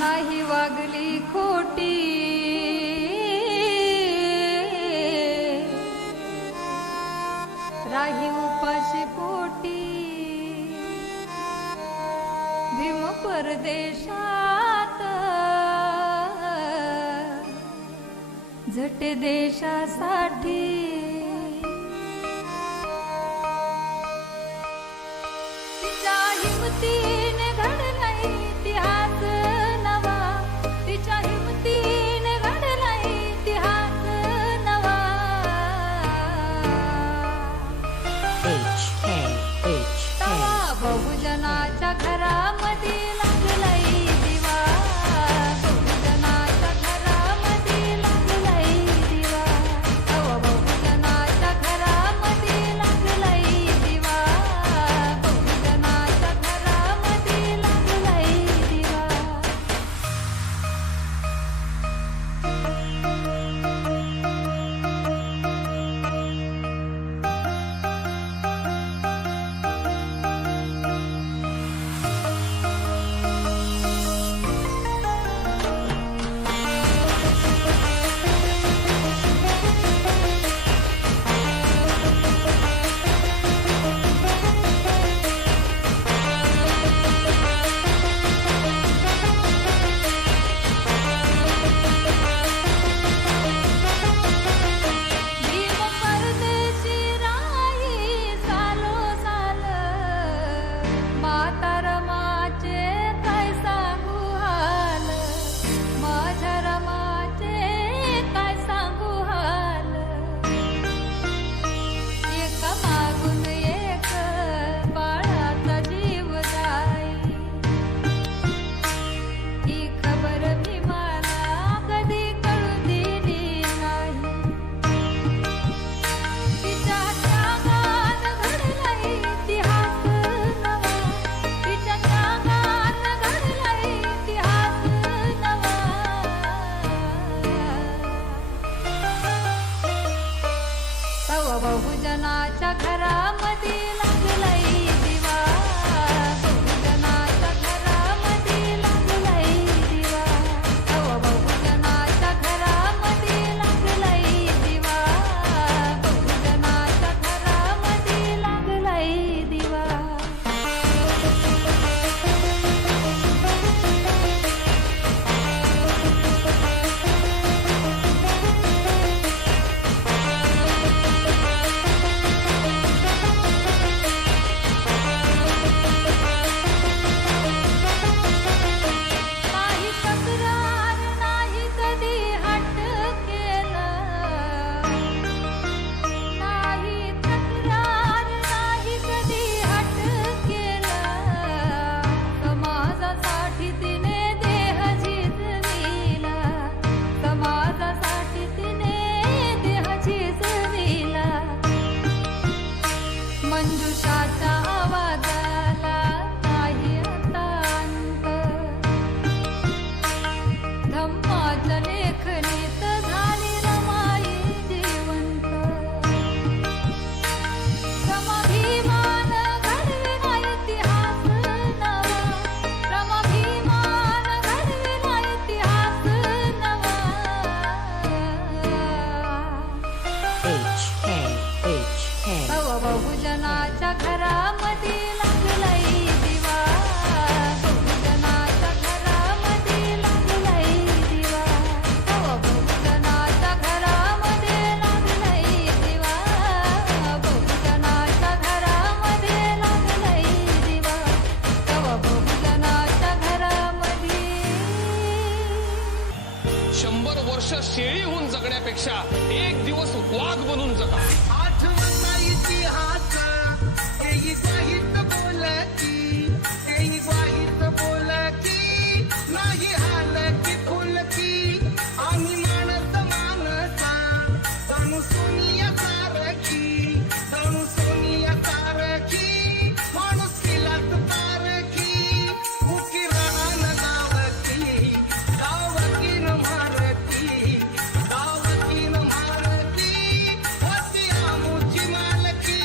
नाही वागली खोटी राही उपाशी पोटी भीम परदेशात झटे देशासाठी तिच्या हिमतीने घडला इतिहास नवा तिच्या हिमतीने घडला इतिहास नवा तवा बहुजनाच्या घरामध्ये लागलाय दिवा बहुजनाच्या घरामध्ये लागलाय दिवा तवा बहुजना बहुजनाच्या घरामध्ये लागलाय दिवा, बहुजनाच्या घरामध्ये लागलाय दिवा, बहुजनाच्या घरामध्ये लागलाय दिवा, बहुजनाच्या घरामध्ये लागलाय दिवा. नाही तक्रार नाही कधी हट्ट केलं, नाही तक्रार नाही कधी हट्ट केलं, समाजासाठी तिने देह झिजविला, समाजासाठी तिने देह झिजविला. मंजुषाच्या आवाजाला नाही आता अंत, धम्माच्या लेखणीत झाली रमाई जिवंत. श्रमभिमान घडविला इतिहास नवा, श्रमभिमान घडविला इतिहास नवा. बहुजनाच्या घरामध्ये लागलाय दिवा, बहुजनाच्या घरामध्ये लागलाय दिवा, बहुजनाच्या घरामध्ये लागलाय दिवा, बहुजनाच्या घरामध्ये लागलाय दिवा, बहुजनाच्या घरामध्ये. 100 वर्ष शेळी होऊन जगण्यापेक्षा एक दिवस वाघ बनून जगा. आठवणा इतिहास तेही वाहित बोलकी, तेही वाहित बोलकी, नाही हालकी फुलकी, आम्ही माणस मानसा जाणू सोनिया सारखी, जाणू सोनिया सारखी, माणूस केलाच पारखी, उकी राहण गावकी, गावकी न मारती, गावकी न मारती, होती आमुची मालकी.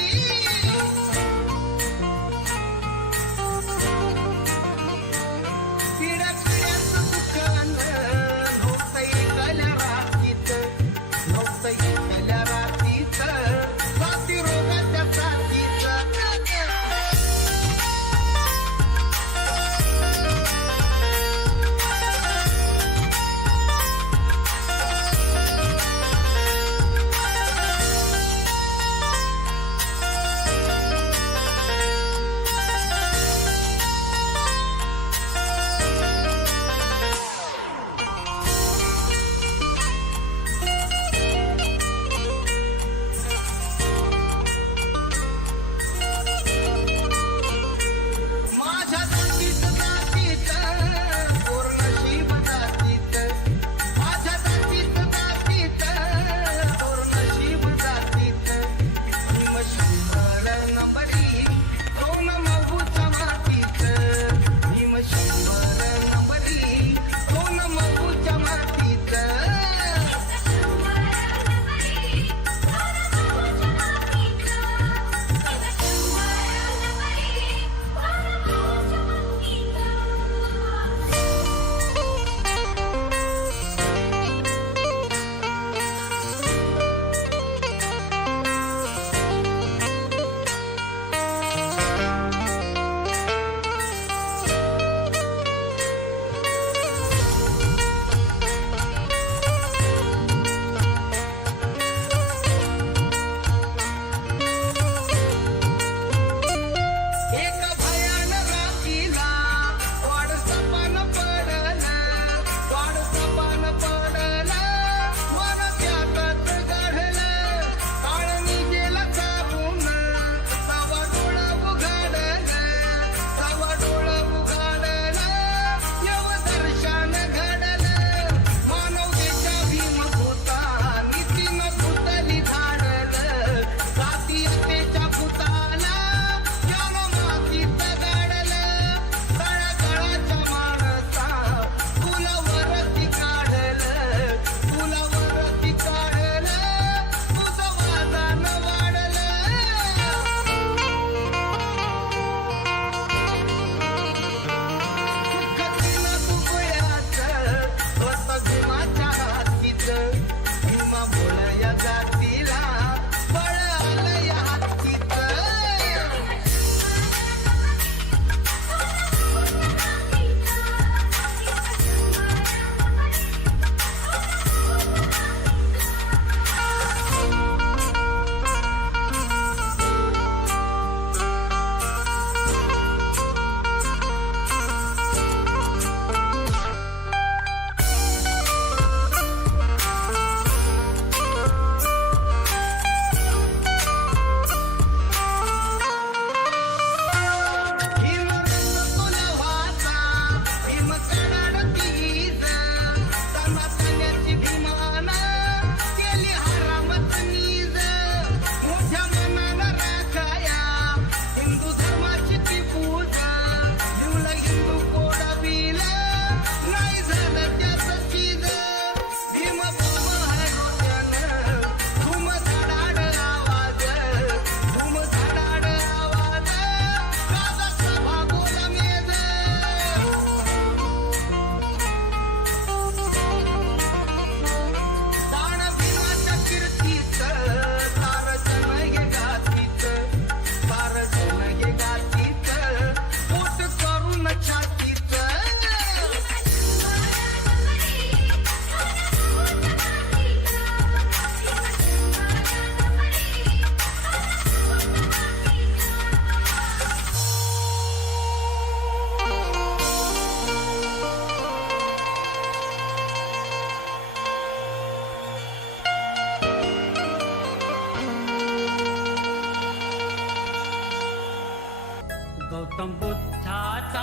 गौतम बुद्धाचा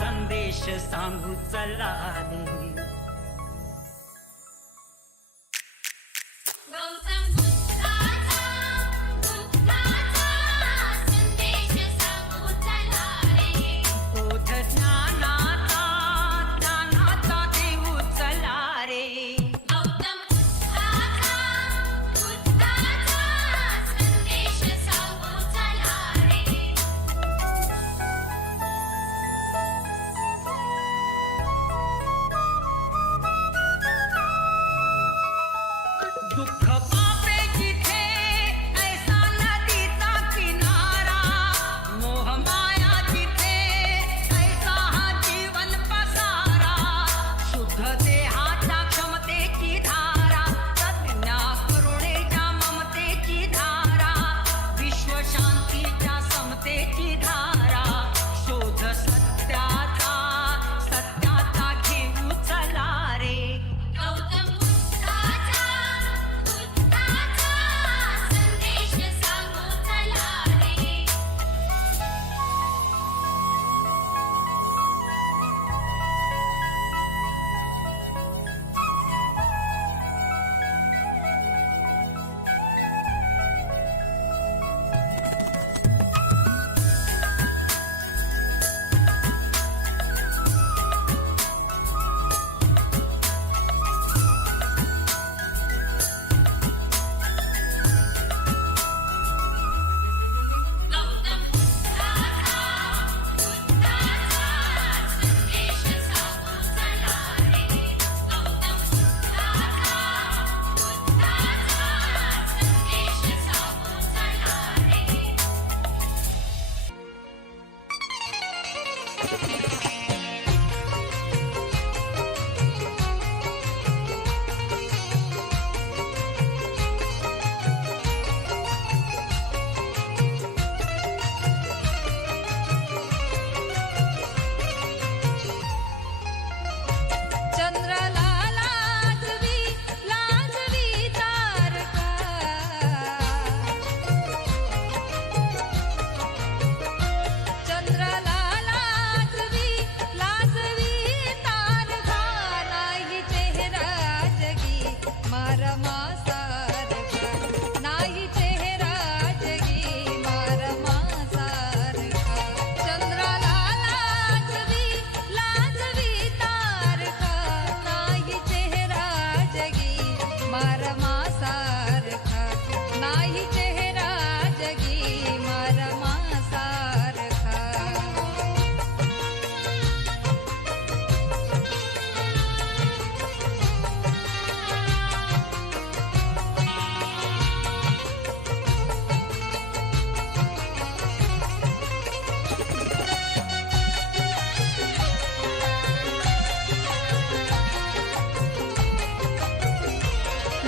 संदेश सांगू चला रे. गौतम बुद्धाचा संदेश सांगू चला रे. बोध ज्ञानाचा देऊ चला रे. गौतम बुद्धाचा संदेश सांगू चला रे. दुःख पापे जिथे ऐसा नदीचा किनारा, मोह माया जिथे ऐसा हा जीवन पसारा. शुद्ध देहाच्या क्षमतेची धारा, प्रज्ञा करुणेच्या ममतेची धारा, विश्व शांतीच्या समतेची धारा. शोध सत्याचा घेऊ चला रे. गौतम बुद्धाचा संदेश सांगू चला रे. गौतम बुद्धाचा संदेश सांगू चला रे. गौतम बुद्धाचा संदेश सांगू चला रे. चंद्राला लाजवी तारका, चंद्राला लाजवी तारका. नाही चेहरा जगी मारमासारखा, नाही चेहरा जगी मारमासारखा. चंद्राला लाजवी तारका, नाही चेहरा जगी मारमासारखा, नाही चेहरा जगी मारमासारखा.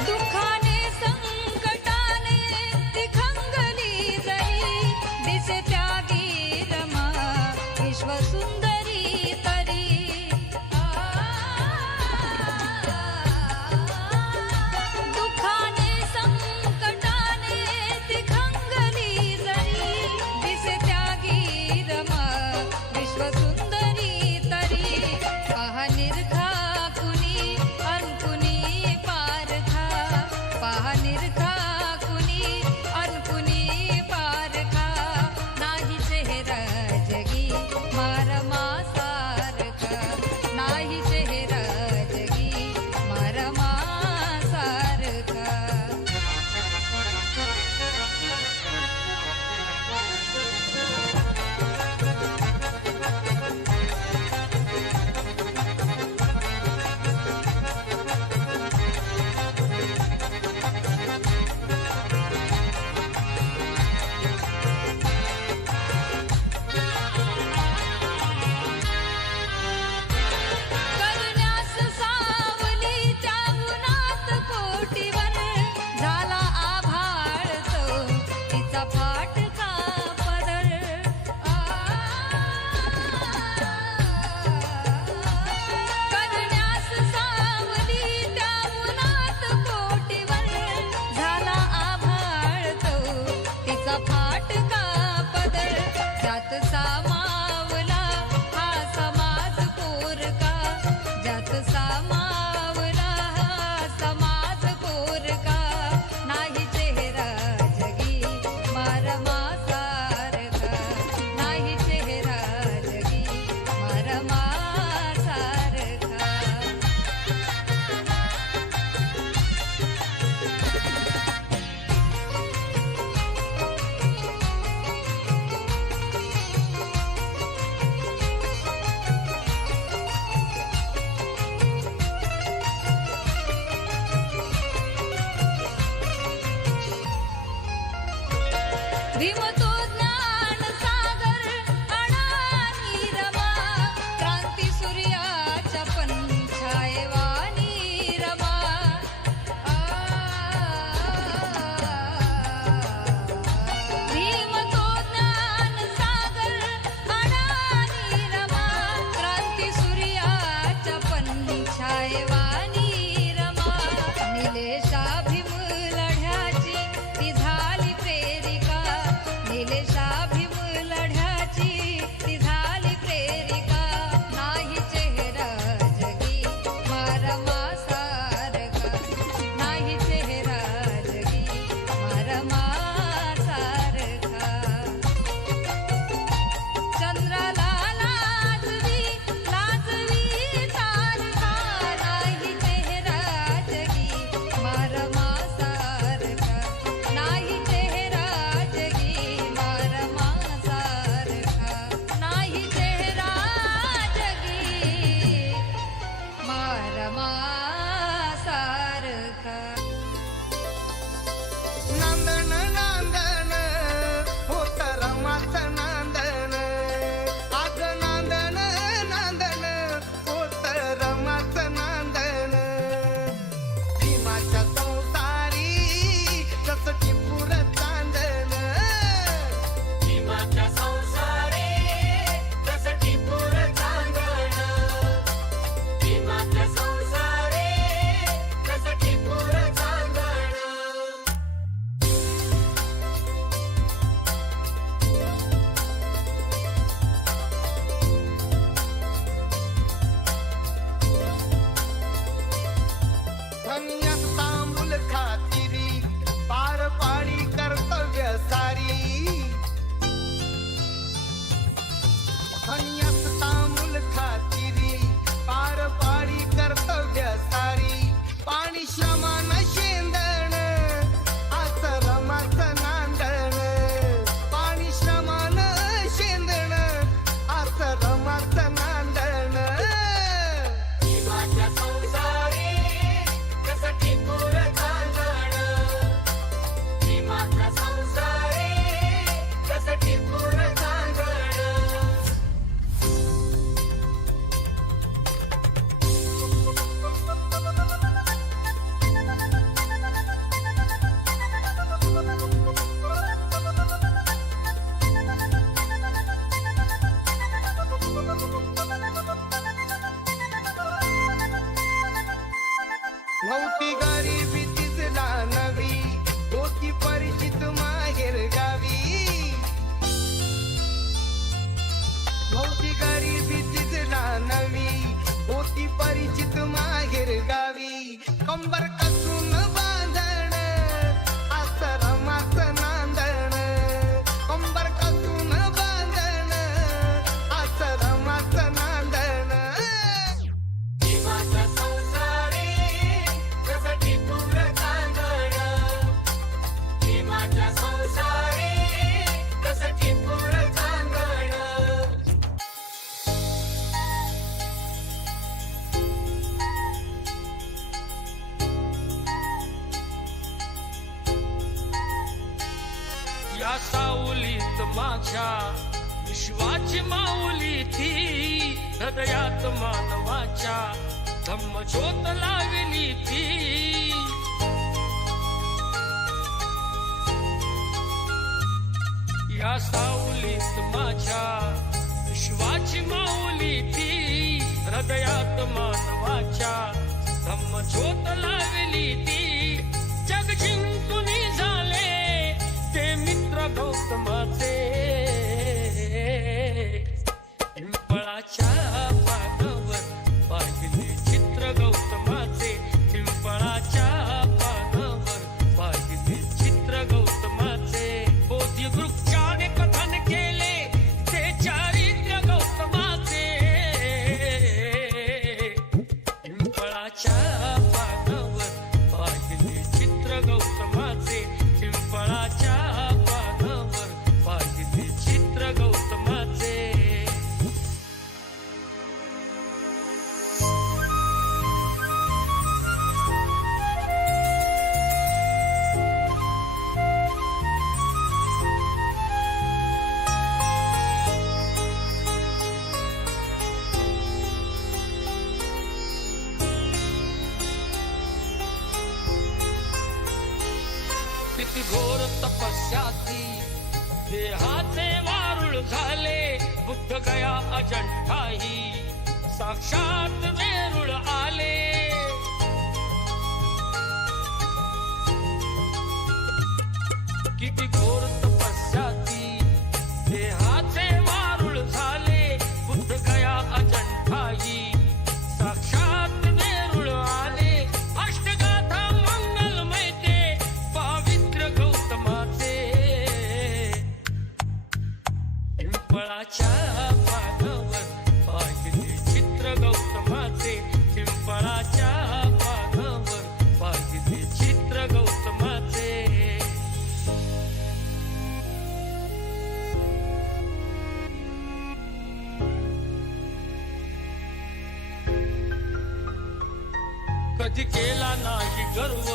दुःख भीम तो ज्ञान सागर अडानी रमा क्रांती सूर्याच्या पंछायवानी रमा भीम तो ज्ञान सागर अडानी रमा क्रांती सूर्याच्या पंछायवानी रमा निलेशा भीम लढ्याची ती झाली प्रेरिका निलेशा भीम लढ्याची ती झाली प्रेरिका नाही चेहरा जगी मारमा सारखा नाही चेहरा जगी मारमा सारखा चंद्राला लाजवी तारका नाही चेहरा जगी मारमा सारखा नाही चेहरा जगी मारमा सारखा नाही चेहरा जगी मारमा सारखा नांदन नांदन होत रमाच नांदन आज नांदन नांदन होत रमाच नांदन भीमाच्या संसारी जस टिपूर चांदन भीमाच्या संसारी जस टिपूर चांदन भीमाच्या संसारी जस टिपूर चांदन धन्यात तांबूल खातिरी पार पाडी कर्तव्य सारी धन्यात तांबूल खातिरी पार पाडी कर्तव्य सारी पाणी श्रमान शेंदण आस रमाच नांदण पाणी श्रमान शेंदण आस रमाच नांदण भीमाच्या संसारी जस टिपूर चांदण भीमाच्या संसारी जस टिपूर चांदण नव्हती गरिबी तिसला नवी होती परिचित माहेर गावी नव्हती गरिबी तिसला नवी होती परिचित माहेर गावी कंबर कसून बांधण आस रमाच नांदण कंबर कसून बांधण आस रमाच नांदण भीमाच्या संसारी जस टिपूर चांदण भीमाच्या संसारी जस टिपूर चांदण या सावलीत माझ्या विश्वाची माऊली ती हृदयात मानवाच्या धम्मज्योत लावली ती या सावलीत माझ्या विश्वाची माऊली ती हृदयात मानवाच्या धम्मज्योत लावली ती जग जिंकून झाले ते मित्र गौतमाचे पिंपळाच्या पानावर पाहिले चित्र गौतमाचे पिंपळाच्या पानावर पाहिले चित्र गौतमाचे बोधी वृक्षाने कथन केले ते चारित्र्य गौतमाचे पिंपळाच्या पानावर पाहिले चित्र गौतमाचे किती घोर तपस्याती देहाचे वारुळ झाले बुद्ध गया अजंठाही साक्षात वेरूळ आले किती घोर तपस्याती देहाचे वारुळ झाले बुद्ध गया अजंठाही साक्षात वेरूळ आले अष्टगाथा मंगलमय ते पवित्र गौतमाचे पिंपळाच्या पानावर पाहिले चित्र गौतमाचे पिंपळाच्या पानावर पाहिले चित्र गौतमाचे कधी केला नाही गर्व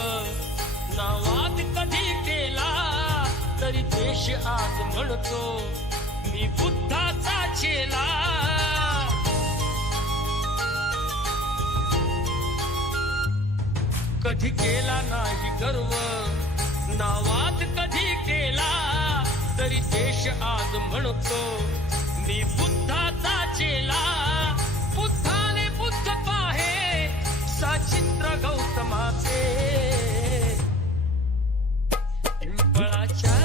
नावात कधी केला तरी देश आज म्हणतो मी बुद्धाचा चेला कधी केला नाही गर्व नावात कधी केला तरी देश आज म्हणतो मी बुद्धाचा चेला बुद्धाने बुद्ध पाहे सचित्र गौतमाचे पिंपळाच्या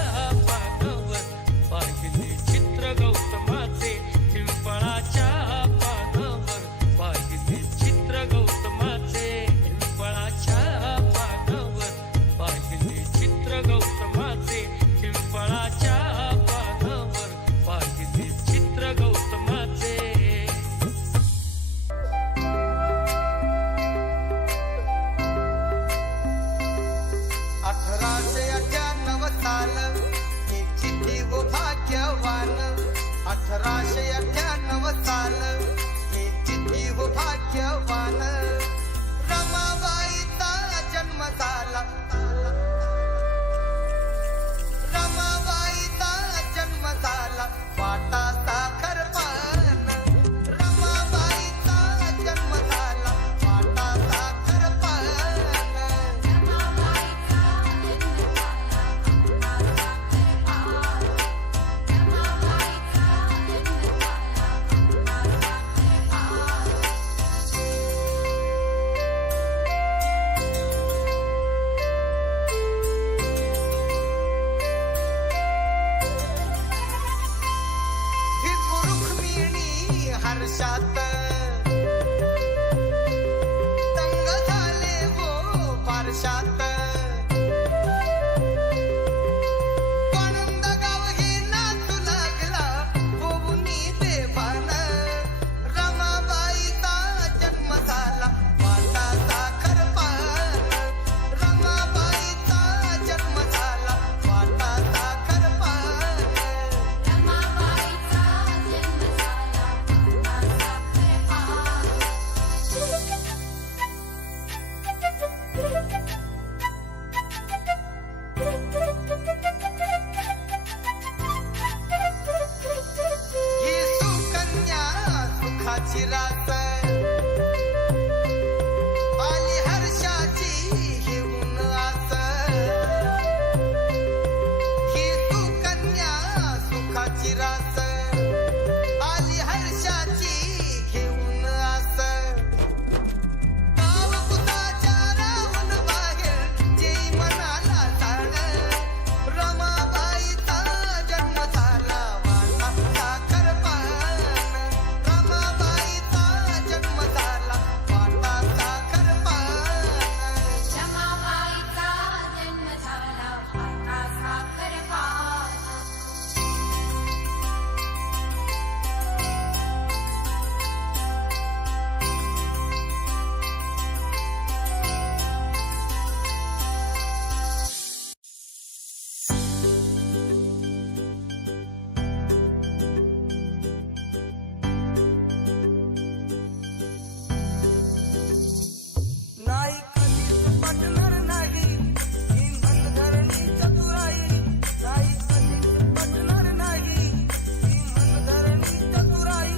पानावर पाहिले चित्र गौतमाचे पिंपळाच्या पानावर पाहिले चित्र गौतमाचे पिंपळाच्या पानावर पाहिले चित्र गौतमाचे पिंपळाच्या पानावर पाहिले चित्र गौतमाचे 1898 साल एक चिठ्ठी वो भाग्यवान 1898 साल एक चिठ्ठी वो भाग्यवान रमाबाईचा जन्म झाला रमाबाईचा जन्म झाला वाटा साखर पान रमाबाईचा जन्म झाला वाटा साखर पान हर्षात तंग झाले वो पारशात आनंद गाव हे नाचू लागला होऊनी बेभान रमाबाईचा जन्म झाला वाटा साखर पान रमाबाईचा जन्म झाला वाटा साखर पान रमाबाईचा जन्म झाला ही सुकन्या सुखाची रात आली हर्षाची घेऊन आस ही सुकन्या सुखाची रात आली हर्षाची घेऊन आस गाव कुताच्या राहून बाहेर जय मनाला जाण रमाबाईचा जन्म झाला वाटा साखर पान रमाबाईचा जन्म झाला वाटा साखर पान रमाबाईचा जन्म झाला वाटा साखर पान नाही कधीच पटणार नाही ही मनधरणी चतुराई नाही कधीच पटणार नाही ही मनधरणी चतुराई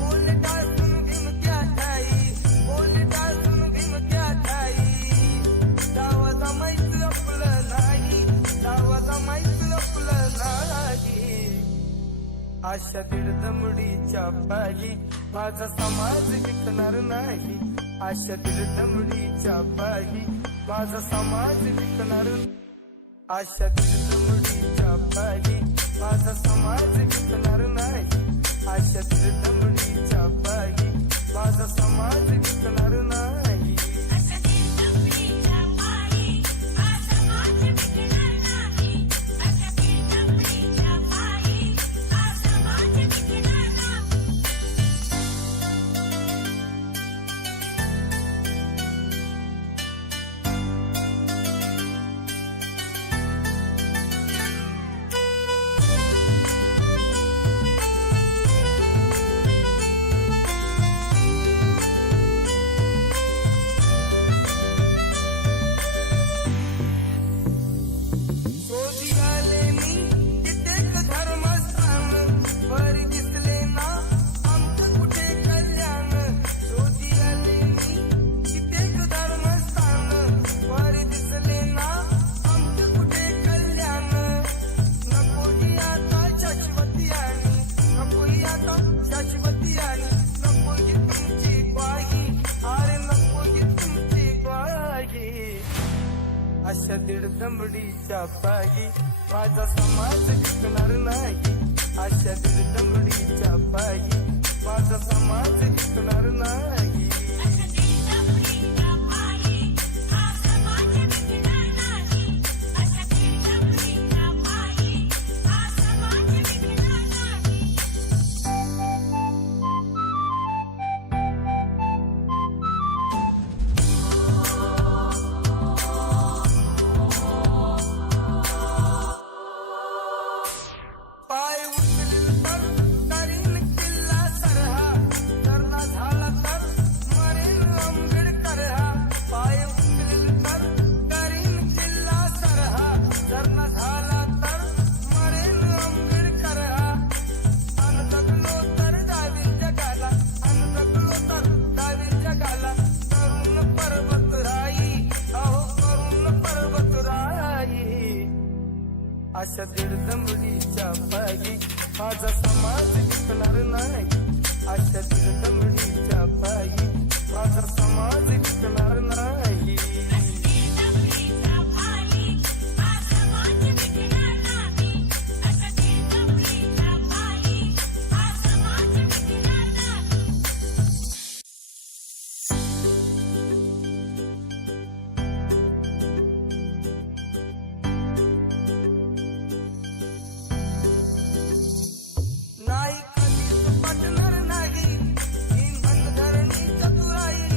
बोल टाळून भीम त्या ठाई बोल टाळून भीम त्या ठाई डावा जमायचं आपलं नाही अशा दीड दमडीच्या पायी माझा समाज विकणार नाही. अशा दीड दमडीच्या पायी माझा समाज विकणार. अशा दीड दमडीच्या पायी माझा समाज विकणार नाही. अशा दीड दमडीच्या पायी माझा समाज विकणार नाही. अशा दीडदमडीच्या पायी हा समाज विकणार नाही. अशा दीडदमडीच्या पायी हा समाज विकणार नाही. शोधी आले मी कित्येक धर्मस्थान, बरी दिसले ना आमचं कुठे कल्याण. शोधी आले मी कित्येक धर्मस्थान, बरी दिसले ना आमचं कुठे कल्याण. नको ही आता शाश्वती आणि नको ही आता शाश्वती आणि नको ही तुमची ग्वाही, अरे नको ही तुमची ग्वाही. अशा दीड दमडीच्या पायी माझा समाज विकणार नाही. अशा दीड दमडीच्या पायी माझा समाज विकणार नाही. अशा दीडदमडीच्या पायी हा समाज विकणार नाही. अशा दीडदमडीच्या पायी हा समाज विकणार नाही. पाय उचलील तर करीन किल्ला सरहा, धरणा झाला तर मरेन आंबेडकर हा. पाय उचलील तर करीन किल्ला सरहा, धरणा झाला तर मरेन आंबेडकर हा. अन जगलो तर जावीन जगाला, अन जगलो तर जावीन जगाला. करून पर्वत राई, अहो करून पर्वत राई. अशा दीड दमडीच्या पायी माझा समाज विकणार नाही. अशा दीड दमडीच्या पायी माझा समाज विकणार नाही. अशा दीडदमडीच्या पायी हा समाज विकणार नाही. अशा दीडदमडीच्या पायी हा समाज विकणार नाही. नाही कधीच पटणार नाही ही मनधरणी चतुराई.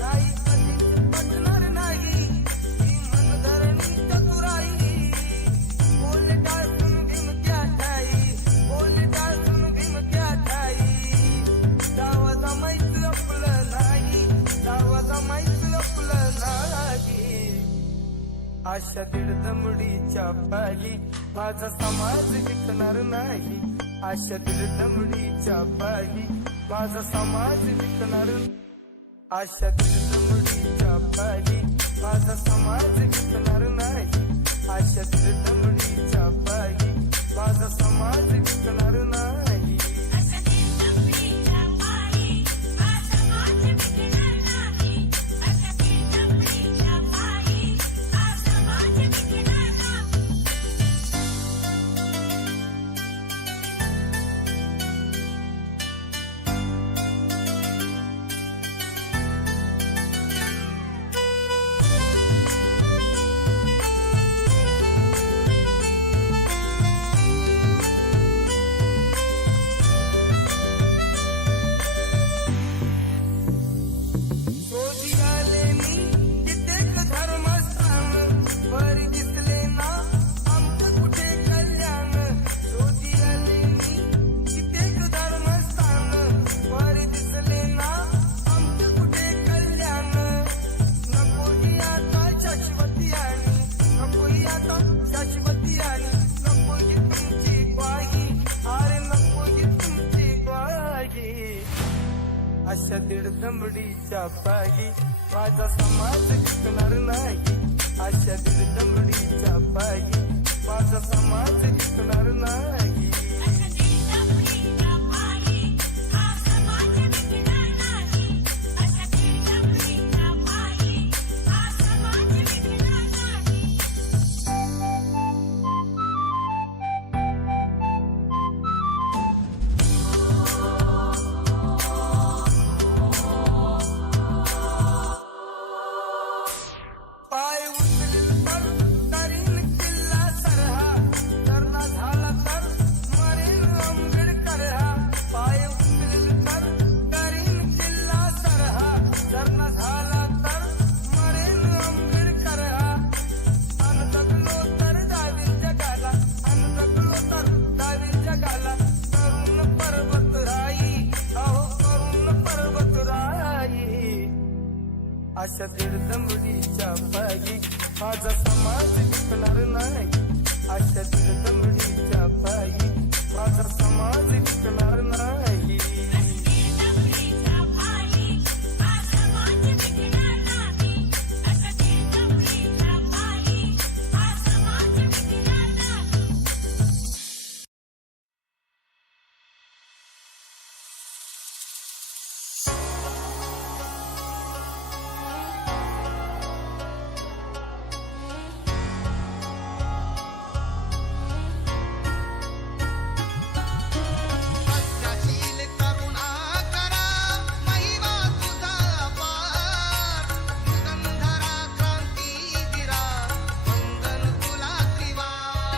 नाही कधीच पटणार नाही ही मनधरणी चतुराई. बोल टाळून भीम त्या ठाई, बोल टाळून भीम त्या ठाई. डावा जमायचं आपलं नाही, डावा जमायचं आपलं नाही. अशा दीड दमडीच्या पायी माझा समाज विकणार नाही. अशा दीड दमडीच्या पायी माझा समाज विकणार. अशा दीड दमडीच्या पायी माझा समाज विकणार नाही. अशा दीड दमडीच्या पायी माझा समाज विकणार नाही. अशा दीडदमडीच्या पायी हा समाज विकणार नाही. अशा दीडदमडीच्या पायी हा समाज विकणार नाही. शोधी आले मी कित्येक धर्मस्थान, बरी दिसले ना आमचं कुठे कल्याण. शोधी आले मी कित्येक धर्मस्थान, बरी दिसले ना आमचं कुठे कल्याण. नको ही आता शाश्वती आणि नको ही आता शाश्वती आणि नको ही तुमची ग्वाही, अरे नको ही तुमची ग्वाही. अशा दीड दमडीच्या पायी माझा समाज विकणार नाही. अशा दीड दमडीच्या पायी माझा समाज विकणार नाही. अशा दीडदमडीच्या अशा दीडदमडीच्या पायी माझा समाज विकणार नाही. अशा दीडदमडीच्या पायी माझा समाज विकणार नाही. सत्याशील करुणा करा महिमा तुझा अपार. युगंधरा क्रांती दिरा वंदन तुला त्रिवार.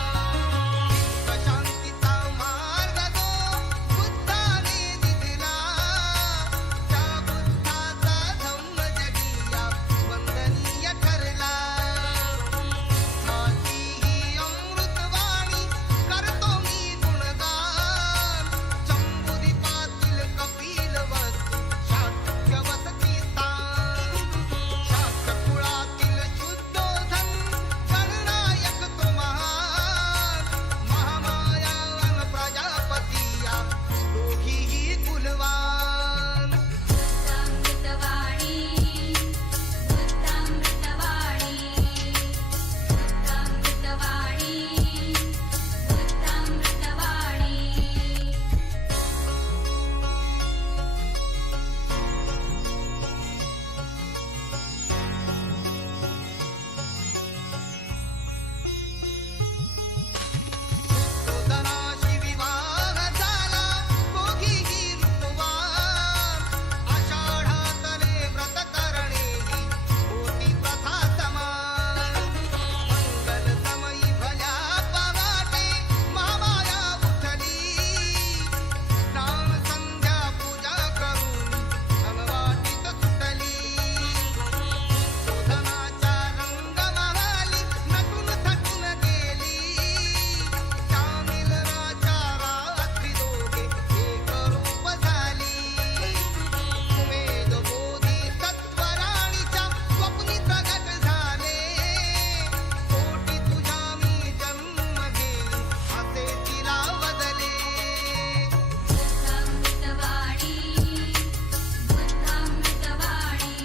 शांतीचा मार्ग जो बुद्धाने दिला. त्या बुद्धाचा धम्म जगिया वंदनीय ठरला. माझी ही अमृतवाणी करतो मी गुणगान. जम्बुद्वीपातील कपिल वस्तू शाक्य वसती स्थान. शाक्य कुळातील शुद्धोधन गणनायक तो महान. महामाया अन प्रजापती या दोघीही कुलवान. बुद्धामृतवाणी बुद्धामृतवाणी बुद्धामृतवाणी बुद्धामृतवाणी. दुर्योधनाशी विवाह झाला दोघीही रूपवान. आषाढातले व्रत करणे ही होती प्रथा समान. मंगलसमयी भल्या पहाटे महामाया उठली. स्नान संध्या पूजा करून समवाटीत सुटली. दुर्योधनाच्या रंगमहाली नटून थटून गेली. त्या मिलनाच्या रात्री दोघे एक रूप झाली. उमेद बोधी सत्वराणीच्या स्वप्नी प्रगट झाले. कोटी तुझ्या मी जन्म घेईन असे तिला वदले. बुद्धामृतवाणी बुद्धामृतवाणी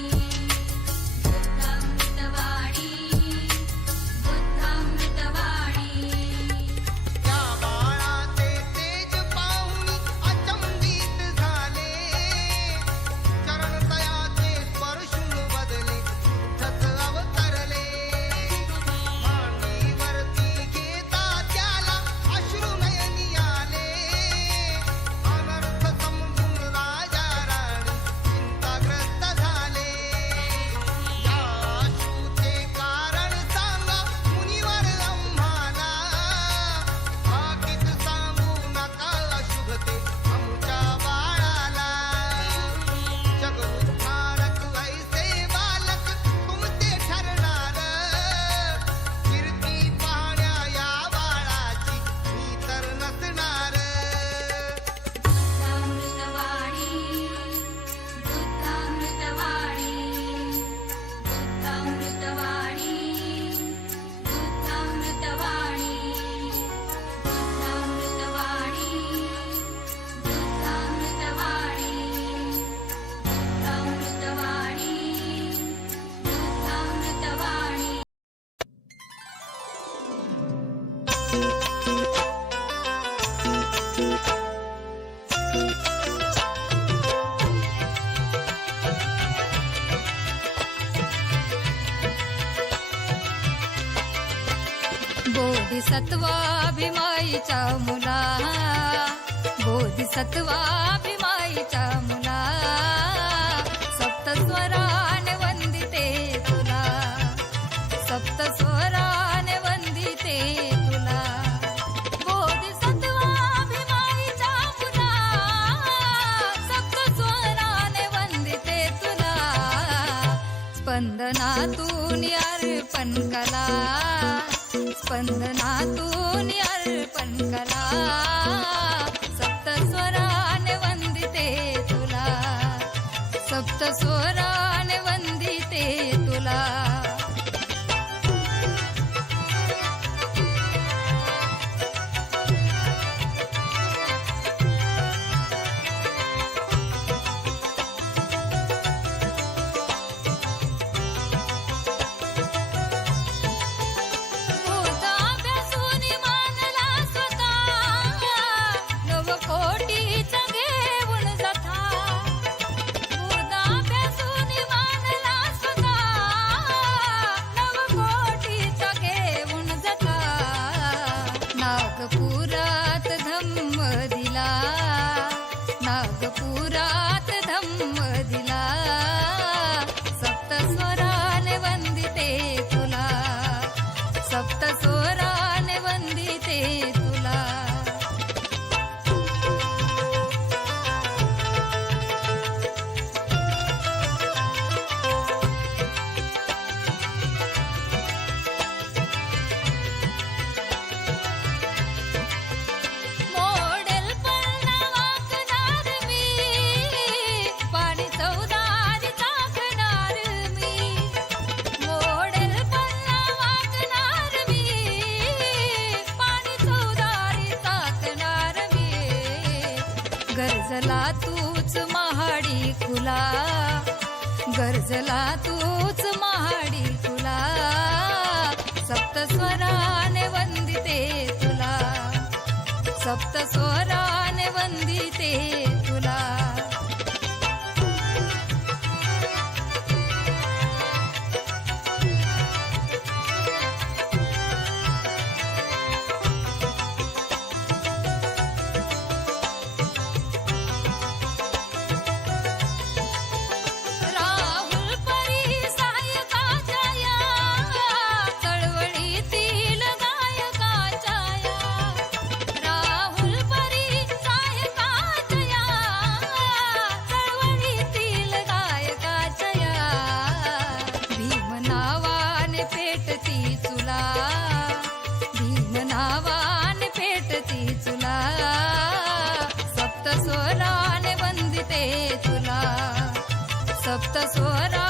बुद्धामृतवाणी बुद्धामृतवाणी. त्या बाळाचे तेज पाहून अचंबित झाले. चरणतयाचे स्पर्शून बदले बुद्धच अवतरले. मांडीवरती घेता त्याला अश्रू नयनी आले. अनर्थ समजून राजा राणी चिंताग्रस्त झाले. या अश्रूचे कारण सांगा मुनिवर आम्हाला. भाकीत सांगू नका अशुभते आमच्या बाळाला. जगउद्धारक ऐसे बालक तुमचे ठरणार. कीर्ती पाहण्या या बाळाची मी तर नसणार. बुद्धामृतवाणी बुद्धामृतवाणी बुद्धामृतवाणी बुद्धामृतवाणी बुद्धामृतवाणी बुद्धामृतवाणी बुद्धामृतवाणी बुद्धामृतवाणी. बोधिसत्वाभिमाईच्या मुला बोधिसत्वाभिमाईच्या मुला. सप्तस्वराने वंदिते तुला. सप्तस्वराने वंदिते तुला. बोधिसत्वाभिमाईच्या मुला. सप्तस्वराने वंदिते तुला. स्पंदनातून अर्पण कला. स्पंदनातून अर्पण कला. सप्तस्वराने वंदिते तुला. सप्तस्वराने वंदिते गरजला तूच महाडी तुला सप्तस्वराने वंदिते तुला सप्तस्वराने वंदिते तुला राहुल परी सायकाच्या या चळवळीतील गायकाच्या या राहुल परी सायकाच्या या चळवळीतील गायकाच्या या भीम नावाने पेटती चुला भीम नावाने पेटती चुला सप्तस्वराने वंदिते तुला सप्तस्वरा